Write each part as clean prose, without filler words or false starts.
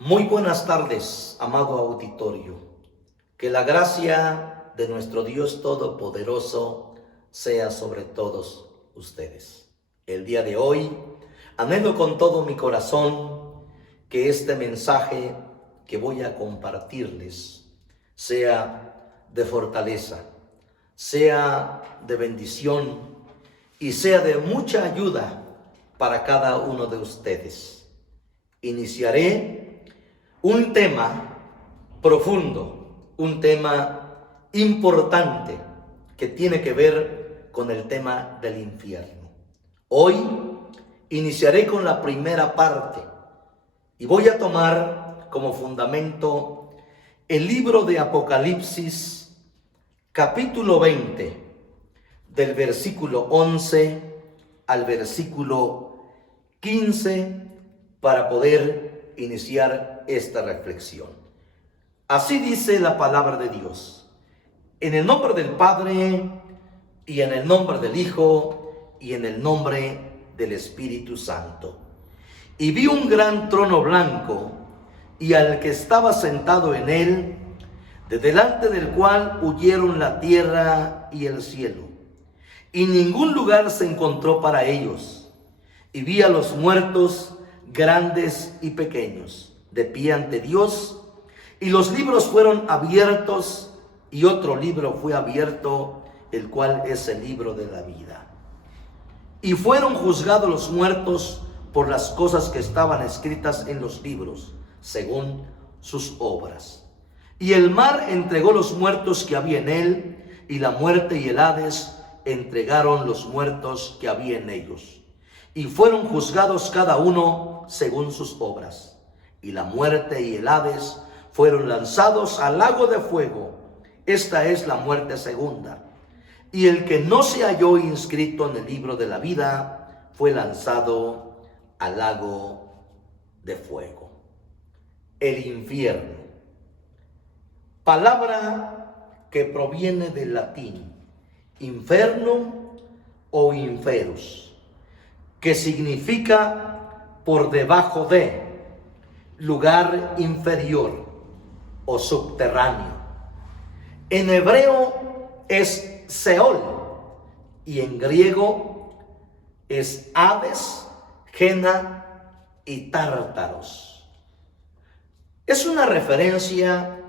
Muy buenas tardes, amado auditorio. Que la gracia de nuestro Dios Todopoderoso sea sobre todos ustedes. El día de hoy, anhelo con todo mi corazón que este mensaje que voy a compartirles sea de fortaleza, sea de bendición y sea de mucha ayuda para cada uno de ustedes. Iniciaré un tema profundo, un tema importante que tiene que ver con el tema del infierno. Hoy iniciaré con la primera parte y voy a tomar como fundamento el libro de Apocalipsis, capítulo 20, del versículo 11 al versículo 15, para poder iniciar esta reflexión. Así dice la palabra de Dios: en el nombre del Padre, y en el nombre del Hijo, y en el nombre del Espíritu Santo. Y vi un gran trono blanco, y al que estaba sentado en él, de delante del cual huyeron la tierra y el cielo, y ningún lugar se encontró para ellos. Y vi a los muertos, grandes y pequeños, de pie ante Dios, y los libros fueron abiertos, y otro libro fue abierto, el cual es el libro de la vida. Y fueron juzgados los muertos por las cosas que estaban escritas en los libros, según sus obras. Y el mar entregó los muertos que había en él, y la muerte y el Hades entregaron los muertos que había en ellos. Y fueron juzgados cada uno según sus obras. Y la muerte y el Hades fueron lanzados al lago de fuego. Esta es la muerte segunda. Y el que no se halló inscrito en el libro de la vida fue lanzado al lago de fuego. El infierno. Palabra que proviene del latín inferno o inferus, que significa por debajo de, lugar inferior o subterráneo. En hebreo es Seol y en griego es Hades, Gena y Tártaros. Es una referencia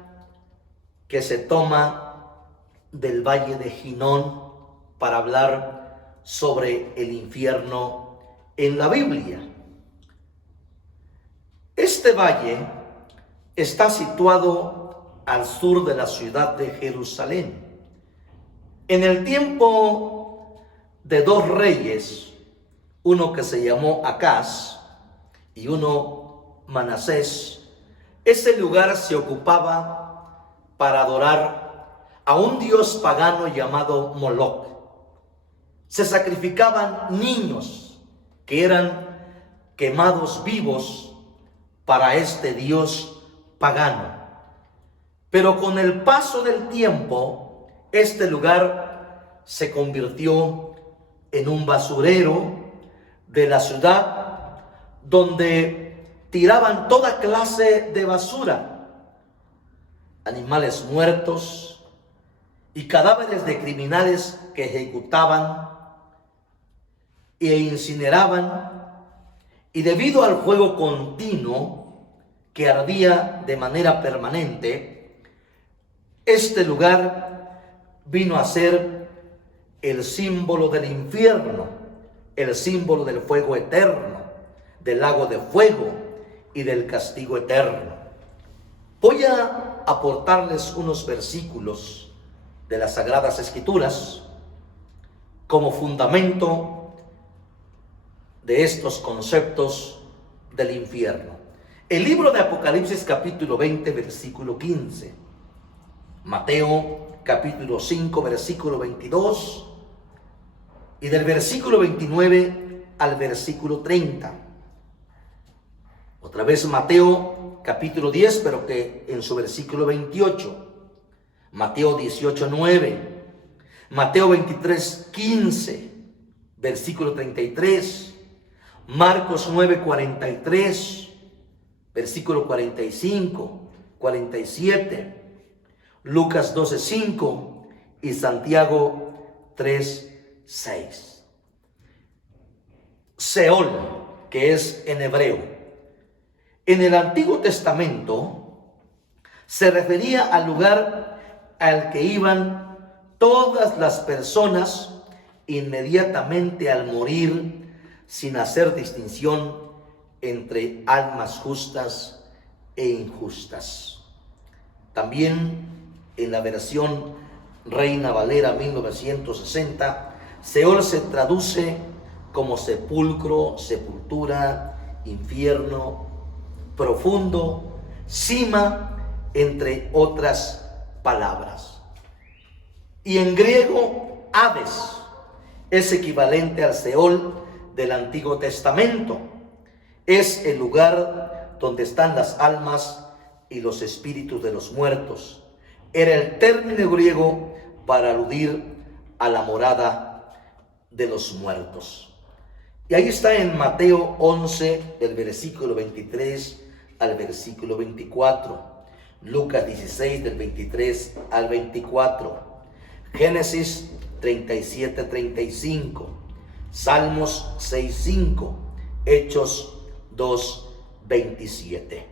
que se toma del valle de Ginón para hablar sobre el infierno en la Biblia. Este valle está situado al sur de la ciudad de Jerusalén. En el tiempo de dos reyes, uno que se llamó Acaz y uno Manasés, ese lugar se ocupaba para adorar a un dios pagano llamado Moloc. Se sacrificaban niños que eran quemados vivos para este dios pagano. Pero con el paso del tiempo, este lugar se convirtió en un basurero de la ciudad, donde tiraban toda clase de basura, animales muertos y cadáveres de criminales que ejecutaban e incineraban. Y debido al fuego continuo que ardía de manera permanente, este lugar vino a ser el símbolo del infierno, el símbolo del fuego eterno, del lago de fuego y del castigo eterno. Voy a aportarles unos versículos de las Sagradas Escrituras como fundamento de estos conceptos del infierno. El libro de Apocalipsis capítulo 20 versículo 15, Mateo capítulo 5 versículo 22 y del versículo 29 al versículo 30. Otra vez Mateo capítulo 10, pero que en su versículo 28. Mateo 18:9, Mateo 23:15, versículo 33, Marcos 9:43, versículo 45, 47, Lucas 12:5 y Santiago 3:6. Seol, que es en hebreo. En el Antiguo Testamento se refería al lugar al que iban todas las personas inmediatamente al morir, sin hacer distinción entre almas justas e injustas. También en la versión Reina Valera 1960, Seol se traduce como sepulcro, sepultura, infierno, profundo, cima, entre otras palabras. Y en griego, Hades es equivalente al Seol del Antiguo Testamento. Es el lugar donde están las almas y los espíritus de los muertos. Era el término griego para aludir a la morada de los muertos. Y ahí está en Mateo 11, del versículo 23 al versículo 24. Lucas 16, del 23 al 24. Génesis 37, 35. Salmos 6, 5. Hechos 2, 27.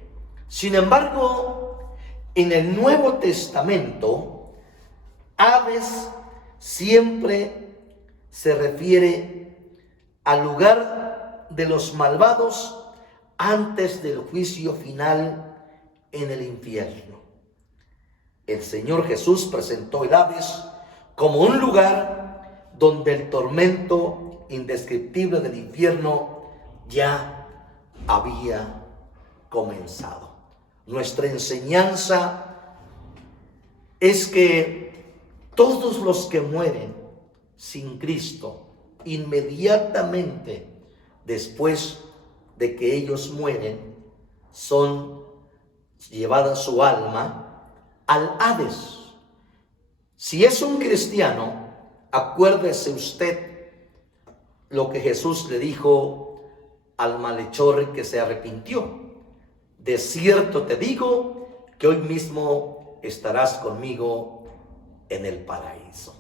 Sin embargo, en el Nuevo Testamento, Hades siempre se refiere al lugar de los malvados antes del juicio final en el infierno. El Señor Jesús presentó el Hades como un lugar donde el tormento indescriptible del infierno ya había comenzado. Nuestra enseñanza es que todos los que mueren sin Cristo, inmediatamente después de que ellos mueren, son llevadas su alma al Hades. Si es un cristiano, acuérdese usted lo que Jesús le dijo al malhechor que se arrepintió. De cierto te digo que hoy mismo estarás conmigo en el paraíso.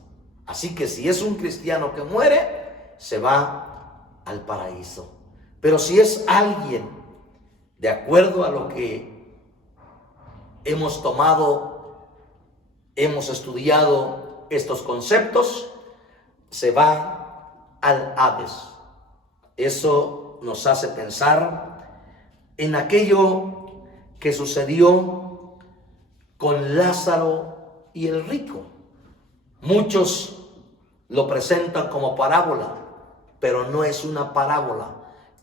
Así que si es un cristiano que muere, se va al paraíso. Pero si es alguien, de acuerdo a lo que hemos tomado, hemos estudiado estos conceptos, se va al Hades. Eso nos hace pensar en aquello que sucedió con Lázaro y el rico. Muchos lo presentan como parábola, pero no es una parábola,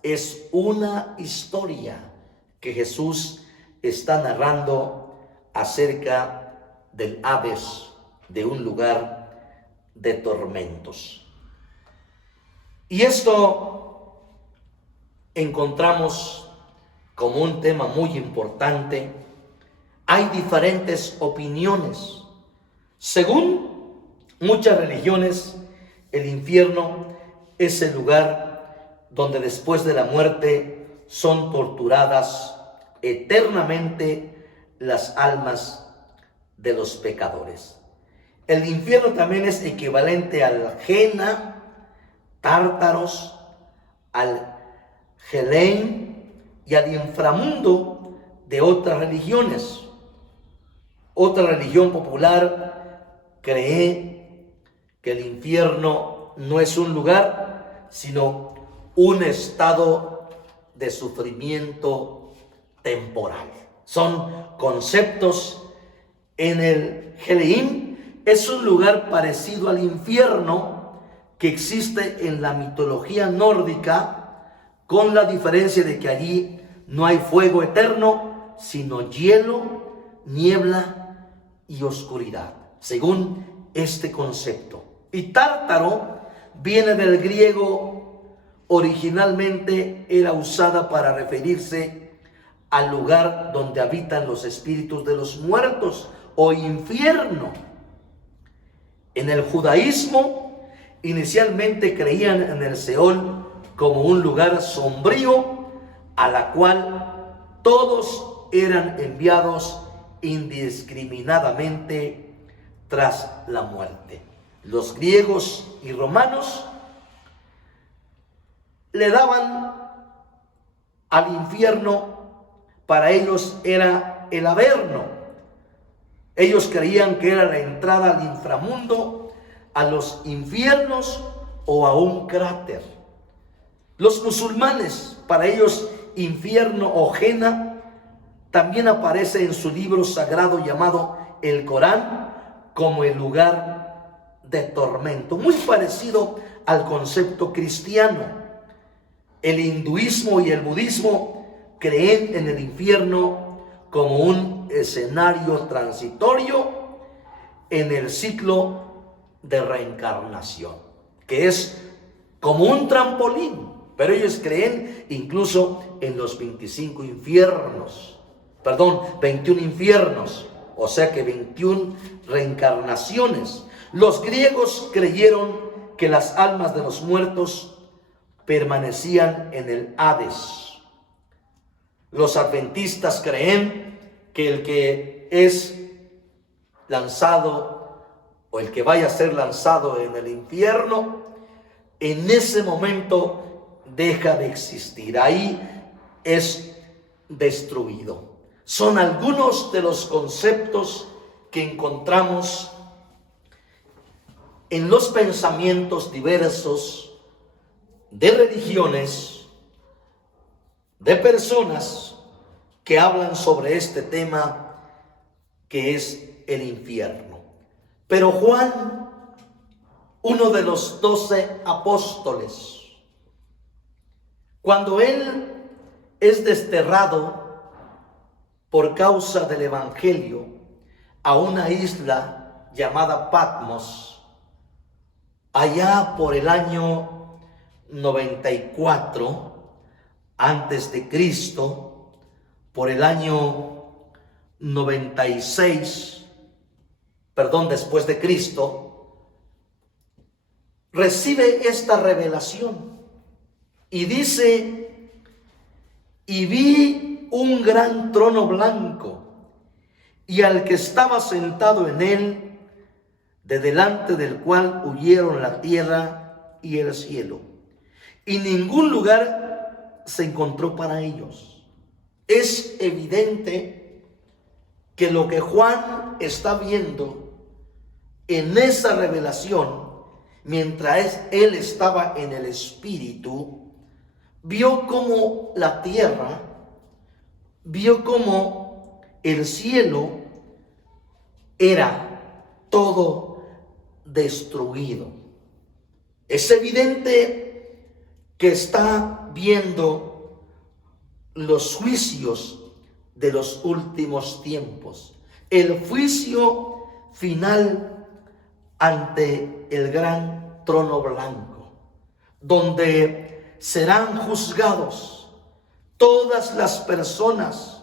es una historia que Jesús está narrando acerca del Hades, de un lugar de tormentos. Y esto encontramos como un tema muy importante. Hay diferentes opiniones. Según muchas religiones, el infierno es el lugar donde después de la muerte son torturadas eternamente las almas de los pecadores. El infierno también es equivalente al Gehenna, Tártaros, al Helén y al inframundo de otras religiones. Otra religión popular cree que el infierno no es un lugar, sino un estado de sufrimiento temporal. Son conceptos. En el Helheim es un lugar parecido al infierno que existe en la mitología nórdica, con la diferencia de que allí no hay fuego eterno, sino hielo, niebla y oscuridad, según este concepto. Y Tártaro viene del griego, originalmente era usada para referirse al lugar donde habitan los espíritus de los muertos o infierno. En el judaísmo, inicialmente creían en el Seol como un lugar sombrío a la cual todos eran enviados indiscriminadamente tras la muerte. Los griegos y romanos le daban al infierno, para ellos era el Averno. Ellos creían que era la entrada al inframundo, a los infiernos o a un cráter. Los musulmanes, para ellos infierno o Jena también aparece en su libro sagrado llamado el Corán como el lugar de tormento, muy parecido al concepto cristiano. El hinduismo y el budismo creen en el infierno como un escenario transitorio en el ciclo de reencarnación, que es como un trampolín, pero ellos creen incluso en los 21 infiernos, o sea que 21 reencarnaciones. Los griegos creyeron que las almas de los muertos permanecían en el Hades. Los adventistas creen que el que es lanzado o el que vaya a ser lanzado en el infierno, en ese momento deja de existir. Ahí es destruido. Son algunos de los conceptos que encontramos en los pensamientos diversos de religiones, de personas que hablan sobre este tema que es el infierno. Pero Juan, uno de los 12 apóstoles, cuando él es desterrado por causa del evangelio a una isla llamada Patmos, allá por el año 94 antes de Cristo, por el año 96, después de Cristo, recibe esta revelación y dice: y vi un gran trono blanco y al que estaba sentado en él, de delante del cual huyeron la tierra y el cielo, y ningún lugar se encontró para ellos. Es evidente que lo que Juan está viendo en esa revelación, mientras él estaba en el Espíritu, vio cómo la tierra, vio cómo el cielo era todo destruido. Es evidente que está viendo los juicios de los últimos tiempos, el juicio final ante el gran trono blanco, donde serán juzgados todas las personas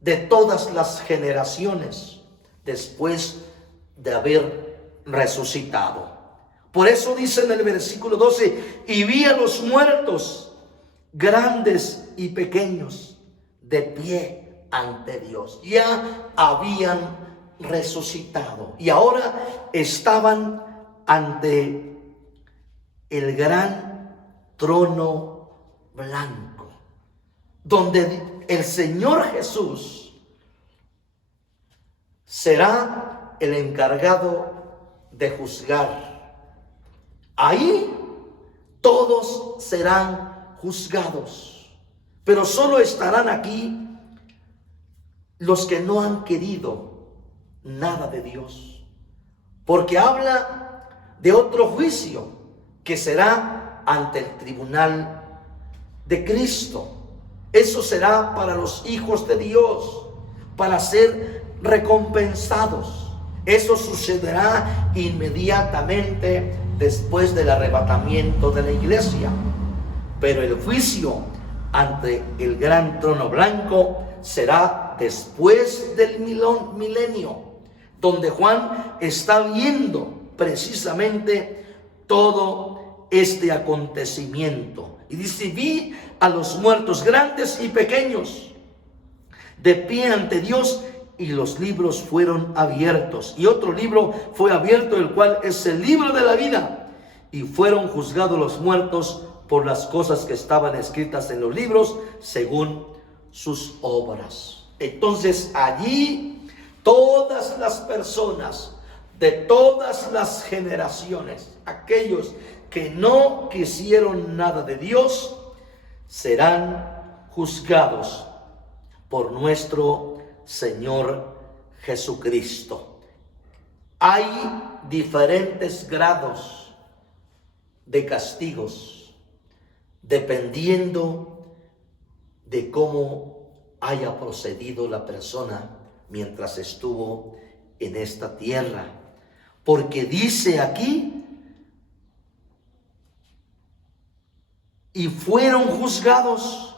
de todas las generaciones después de haber resucitado. Por eso dice en el versículo 12: y vi a los muertos, grandes y pequeños, de pie ante Dios. Ya habían resucitado y ahora estaban ante el gran trono blanco, donde el Señor Jesús será el encargado de juzgar. Ahí todos serán juzgados, pero solo estarán aquí los que no han querido nada de Dios, porque habla de otro juicio que será ante el tribunal de Cristo. Eso será para los hijos de Dios, para ser recompensados. Eso sucederá inmediatamente después del arrebatamiento de la iglesia. Pero el juicio ante el gran trono blanco será después del milenio, donde Juan está viendo precisamente todo este acontecimiento. Y dice, vi a los muertos, grandes y pequeños, de pie ante Dios, y los libros fueron abiertos. Y otro libro fue abierto, el cual es el libro de la vida. Y fueron juzgados los muertos por las cosas que estaban escritas en los libros, según sus obras. Entonces allí todas las personas de todas las generaciones, aquellos que no quisieron nada de Dios, serán juzgados por nuestro Señor Jesucristo. Hay diferentes grados de castigos dependiendo de cómo haya procedido la persona mientras estuvo en esta tierra. Porque dice aquí, y fueron juzgados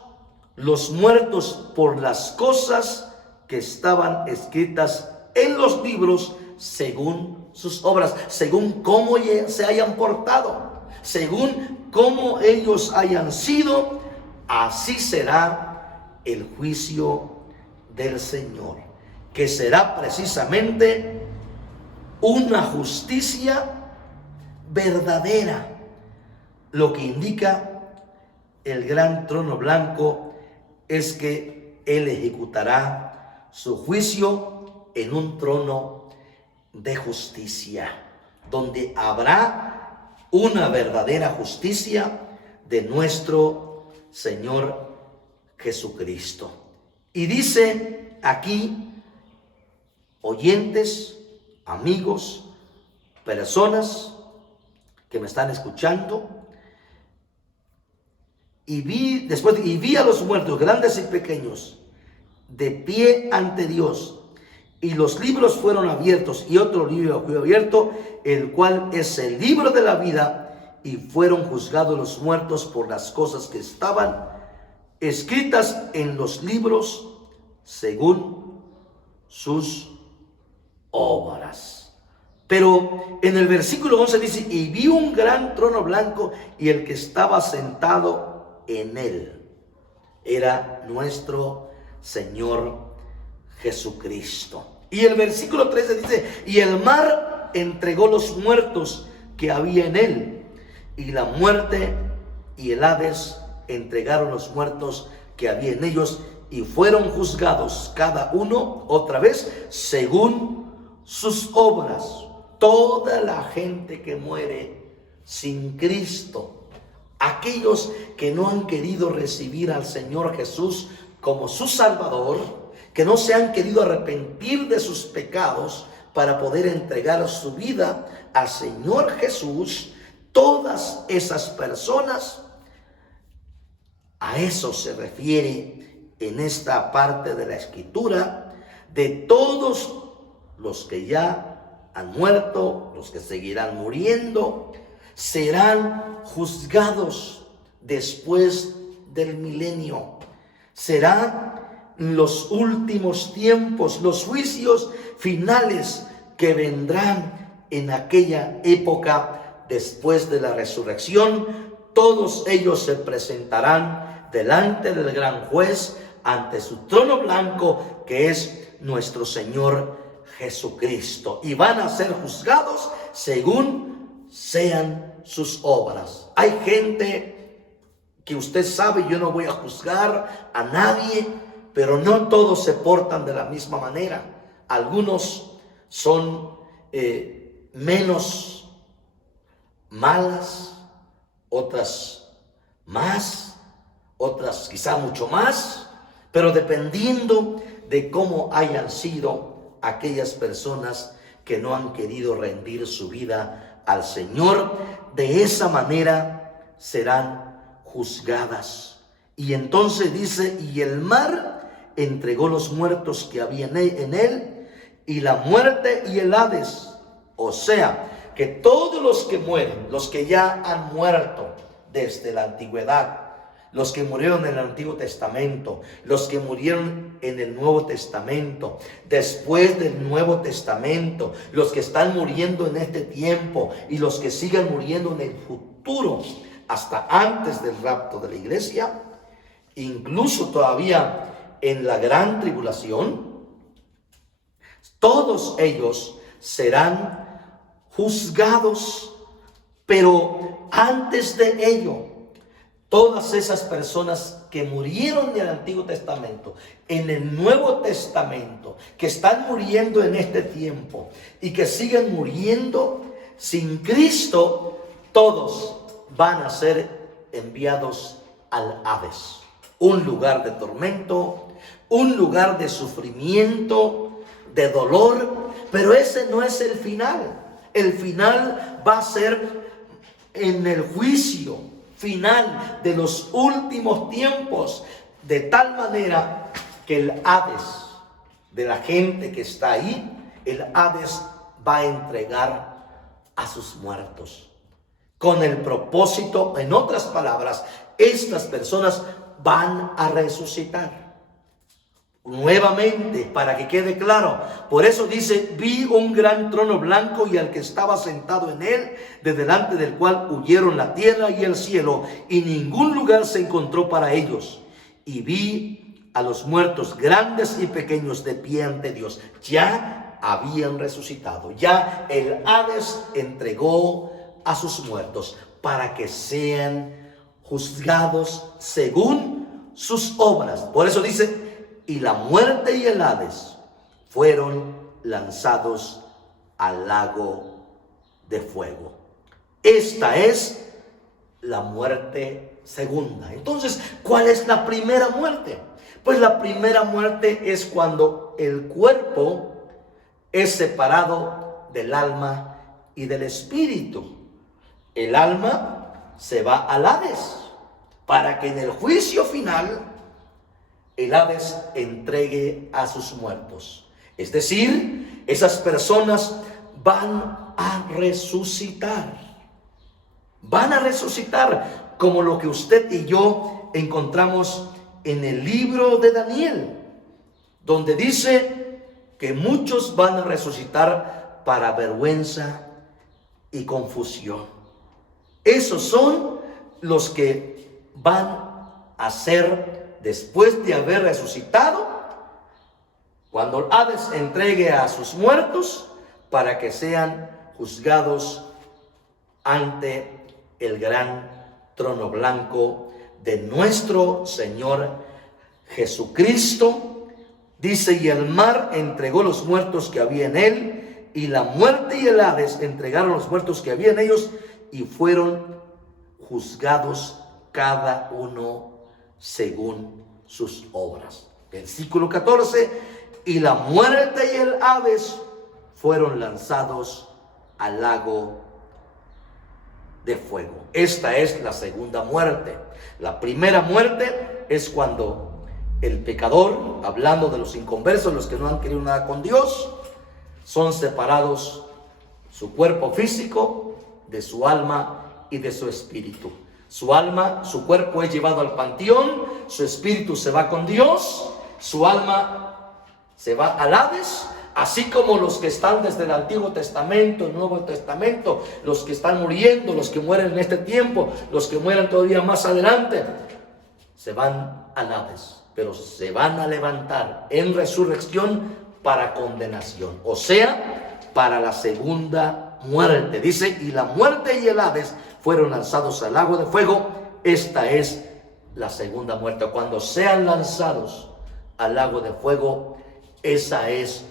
los muertos por las cosas que estaban escritas en los libros según sus obras, según cómo se hayan portado, según cómo ellos hayan sido, así será el juicio del Señor, que será precisamente una justicia verdadera, lo que indica el gran trono blanco es que Él ejecutará su juicio en un trono de justicia, donde habrá una verdadera justicia de nuestro Señor Jesucristo. Y dice aquí, oyentes, amigos, personas que me están escuchando, y vi a los muertos, grandes y pequeños, de pie ante Dios, y los libros fueron abiertos, y otro libro fue abierto, el cual es el libro de la vida, y fueron juzgados los muertos por las cosas que estaban escritas en los libros según sus obras. Pero en el versículo 11 dice, y vi un gran trono blanco, y el que estaba sentado en él era nuestro Señor Jesucristo. Y el versículo 13 dice, y el mar entregó los muertos que había en él, y la muerte y el Hades entregaron los muertos que había en ellos, y fueron juzgados cada uno otra vez según sus obras. Toda la gente que muere sin Cristo, aquellos que no han querido recibir al Señor Jesús como su Salvador, que no se han querido arrepentir de sus pecados para poder entregar su vida al Señor Jesús, todas esas personas, a eso se refiere en esta parte de la Escritura, de todos los que ya han muerto, los que seguirán muriendo, serán juzgados después del milenio. Serán los últimos tiempos, los juicios finales que vendrán en aquella época después de la resurrección. Todos ellos se presentarán delante del gran juez, ante su trono blanco, que es nuestro Señor Jesucristo, y van a ser juzgados según sean sus obras. Hay gente que usted sabe, yo no voy a juzgar a nadie, pero no todos se portan de la misma manera. Algunos son menos malas, otras más, otras quizá mucho más, pero dependiendo de cómo hayan sido aquellas personas que no han querido rendir su vida al Señor, de esa manera serán juzgadas. Y entonces dice, y el mar entregó los muertos que había en él, y la muerte y el Hades, o sea, que todos los que mueren, los que ya han muerto desde la antigüedad, los que murieron en el Antiguo Testamento, los que murieron en el Nuevo Testamento, después del Nuevo Testamento, los que están muriendo en este tiempo y los que sigan muriendo en el futuro, hasta antes del rapto de la iglesia, incluso todavía en la gran tribulación, todos ellos serán juzgados. Pero antes de ello, todas esas personas que murieron en el Antiguo Testamento, en el Nuevo Testamento, que están muriendo en este tiempo y que siguen muriendo sin Cristo, todos van a ser enviados al Hades, un lugar de tormento, un lugar de sufrimiento, de dolor. Pero ese no es el final. El final va a ser en el juicio final de los últimos tiempos, de tal manera que el Hades de la gente que está ahí, el Hades va a entregar a sus muertos con el propósito, en otras palabras, estas personas van a resucitar nuevamente, para que quede claro. Por eso dice: vi un gran trono blanco y al que estaba sentado en él, de delante del cual huyeron la tierra y el cielo, y ningún lugar se encontró para ellos. Y vi a los muertos, grandes y pequeños, de pie ante Dios. Ya habían resucitado. Ya el Hades entregó a sus muertos para que sean juzgados según sus obras. Por eso dice: y la muerte y el Hades fueron lanzados al lago de fuego. Esta es la muerte segunda. Entonces, ¿cuál es la primera muerte? Pues la primera muerte es cuando el cuerpo es separado del alma y del espíritu. El alma se va al Hades, para que en el juicio final el Hades entregue a sus muertos. Es decir, esas personas van a resucitar. Van a resucitar, como lo que usted y yo encontramos en el libro de Daniel, donde dice que muchos van a resucitar para vergüenza y confusión. Esos son los que van a ser después de haber resucitado, cuando el Hades entregue a sus muertos, para que sean juzgados ante el gran trono blanco de nuestro Señor Jesucristo. Dice: y el mar entregó los muertos que había en él, y la muerte y el Hades entregaron los muertos que había en ellos, y fueron juzgados cada uno según sus obras. Versículo 14: y la muerte y el Hades fueron lanzados al lago de fuego. Esta es la segunda muerte. La primera muerte es cuando el pecador, hablando de los inconversos, los que no han querido nada con Dios, son separados su cuerpo físico de su alma y de su espíritu. Su alma, su cuerpo es llevado al panteón, su espíritu se va con Dios, su alma se va al Hades, así como los que están desde el Antiguo Testamento, el Nuevo Testamento, los que están muriendo, los que mueren en este tiempo, los que mueren todavía más adelante, se van al Hades, pero se van a levantar en resurrección para condenación, o sea, para la segunda muerte. Dice: y la muerte y el Hades fueron lanzados al lago de fuego. Esta es la segunda muerte. Cuando sean lanzados al lago de fuego, esa es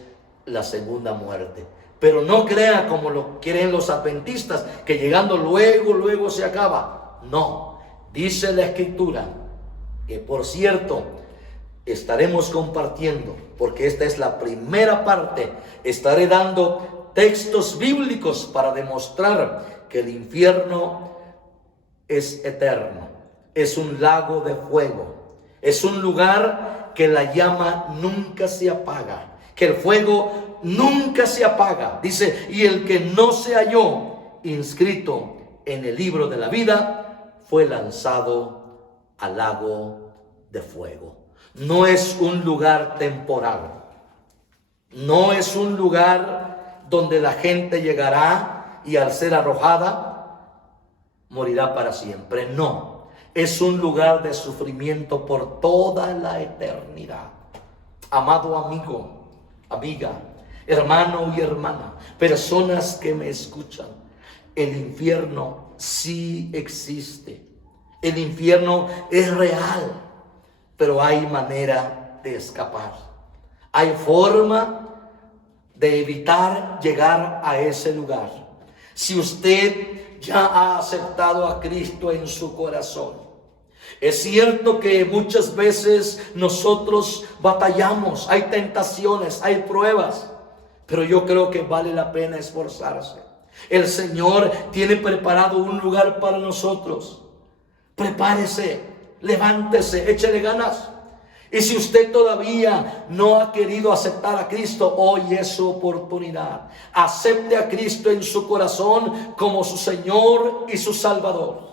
la segunda muerte. Pero no crea como lo creen los adventistas, que llegando luego se acaba. No, dice la Escritura, que por cierto estaremos compartiendo, porque esta es la primera parte. Estaré dando textos bíblicos para demostrar que el infierno es eterno, es un lago de fuego, es un lugar que la llama nunca se apaga, que el fuego nunca se apaga. Dice: y el que no se halló inscrito en el libro de la vida fue lanzado al lago de fuego. No es un lugar temporal, no es un lugar donde la gente llegará y al ser arrojada morirá para siempre. No, es un lugar de sufrimiento por toda la eternidad. Amado amigo, amiga, hermano y hermana, personas que me escuchan, el infierno sí existe. El infierno es real, pero hay manera de escapar. Hay forma de evitar llegar a ese lugar. Si usted ya ha aceptado a Cristo en su corazón, es cierto que muchas veces nosotros batallamos, hay tentaciones, hay pruebas, pero yo creo que vale la pena esforzarse. El Señor tiene preparado un lugar para nosotros. Prepárese, levántese, échele ganas. Y si usted todavía no ha querido aceptar a Cristo, hoy es su oportunidad. Acepte a Cristo en su corazón como su Señor y su Salvador.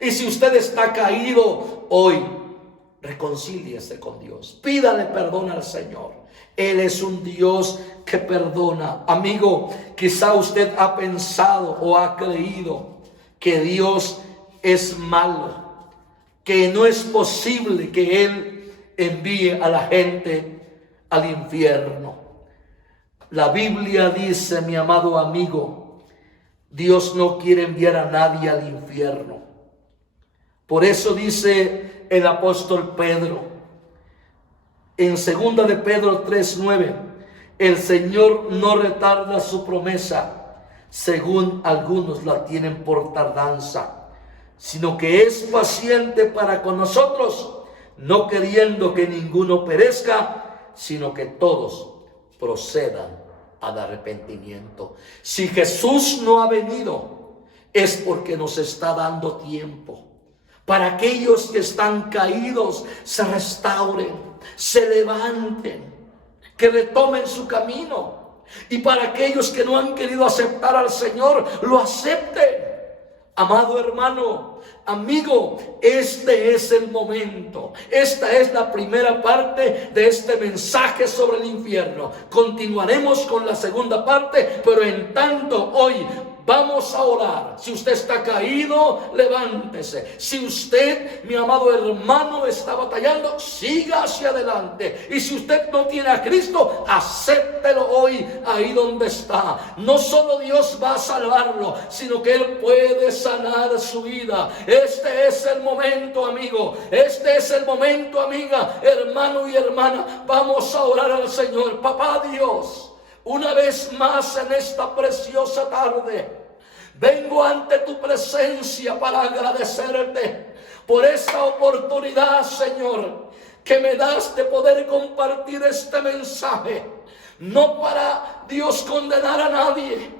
Y si usted está caído hoy, reconcíliese con Dios. Pídale perdón al Señor. Él es un Dios que perdona. Amigo, quizá usted ha pensado o ha creído que Dios es malo, que no es posible que Él envíe a la gente al infierno. La Biblia dice, mi amado amigo, Dios no quiere enviar a nadie al infierno. Por eso dice el apóstol Pedro, en 2 de Pedro 3:9, el Señor no retarda su promesa, según algunos la tienen por tardanza, sino que es paciente para con nosotros, no queriendo que ninguno perezca, sino que todos procedan al arrepentimiento. Si Jesús no ha venido, es porque nos está dando tiempo para aquellos que están caídos se restauren, se levanten, que retomen su camino, y para aquellos que no han querido aceptar al Señor, lo acepten. Amado hermano, amigo, este es el momento. Esta es la primera parte de este mensaje sobre el infierno. Continuaremos con la segunda parte, pero en tanto hoy vamos a orar. Si usted está caído, levántese. Si usted, mi amado hermano, está batallando, siga hacia adelante. Y si usted no tiene a Cristo, acéptelo hoy ahí donde está. No solo Dios va a salvarlo, sino que Él puede sanar su vida. Este es el momento, amigo. Este es el momento, amiga, hermano y hermana. Vamos a orar al Señor. Papá Dios, una vez más en esta preciosa tarde, vengo ante tu presencia para agradecerte por esta oportunidad, Señor, que me das de poder compartir este mensaje. No para, Dios, condenar a nadie,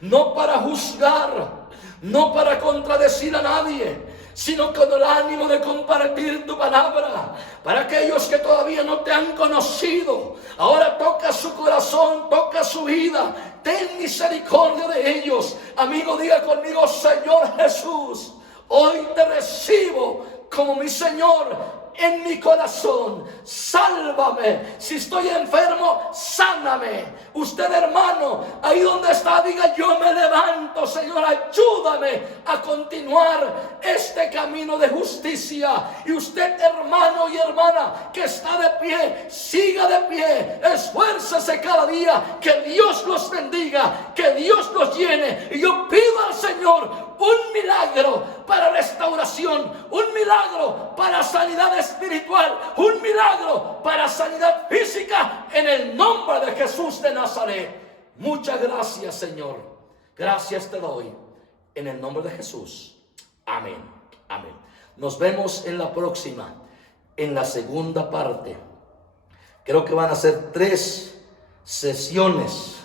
no para juzgar, no para contradecir a nadie, sino con el ánimo de compartir tu palabra para aquellos que todavía no te han conocido. Ahora toca su corazón, toca su vida, ten misericordia de ellos. Amigo, diga conmigo: Señor Jesús, hoy te recibo como mi Señor en mi corazón. Sálvame. Si estoy enfermo, sáname. Usted, hermano, ahí donde está, diga: yo me levanto, Señor, ayúdame a continuar este camino de justicia. Y usted, hermano y hermana, que está de pie, siga de pie, esfuércese cada día. Que Dios los bendiga, que Dios los llene. Y yo pido al Señor un milagro para restauración, un milagro para sanidad espiritual, un milagro para sanidad física, en el nombre de Jesús de Nazaret. Muchas gracias, Señor. Gracias te doy en el nombre de Jesús. Amén. Amén. Nos vemos en la próxima, en la segunda parte. Creo que van a ser 3 sesiones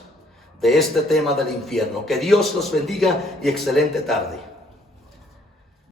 de este tema del infierno. Que Dios los bendiga y excelente tarde.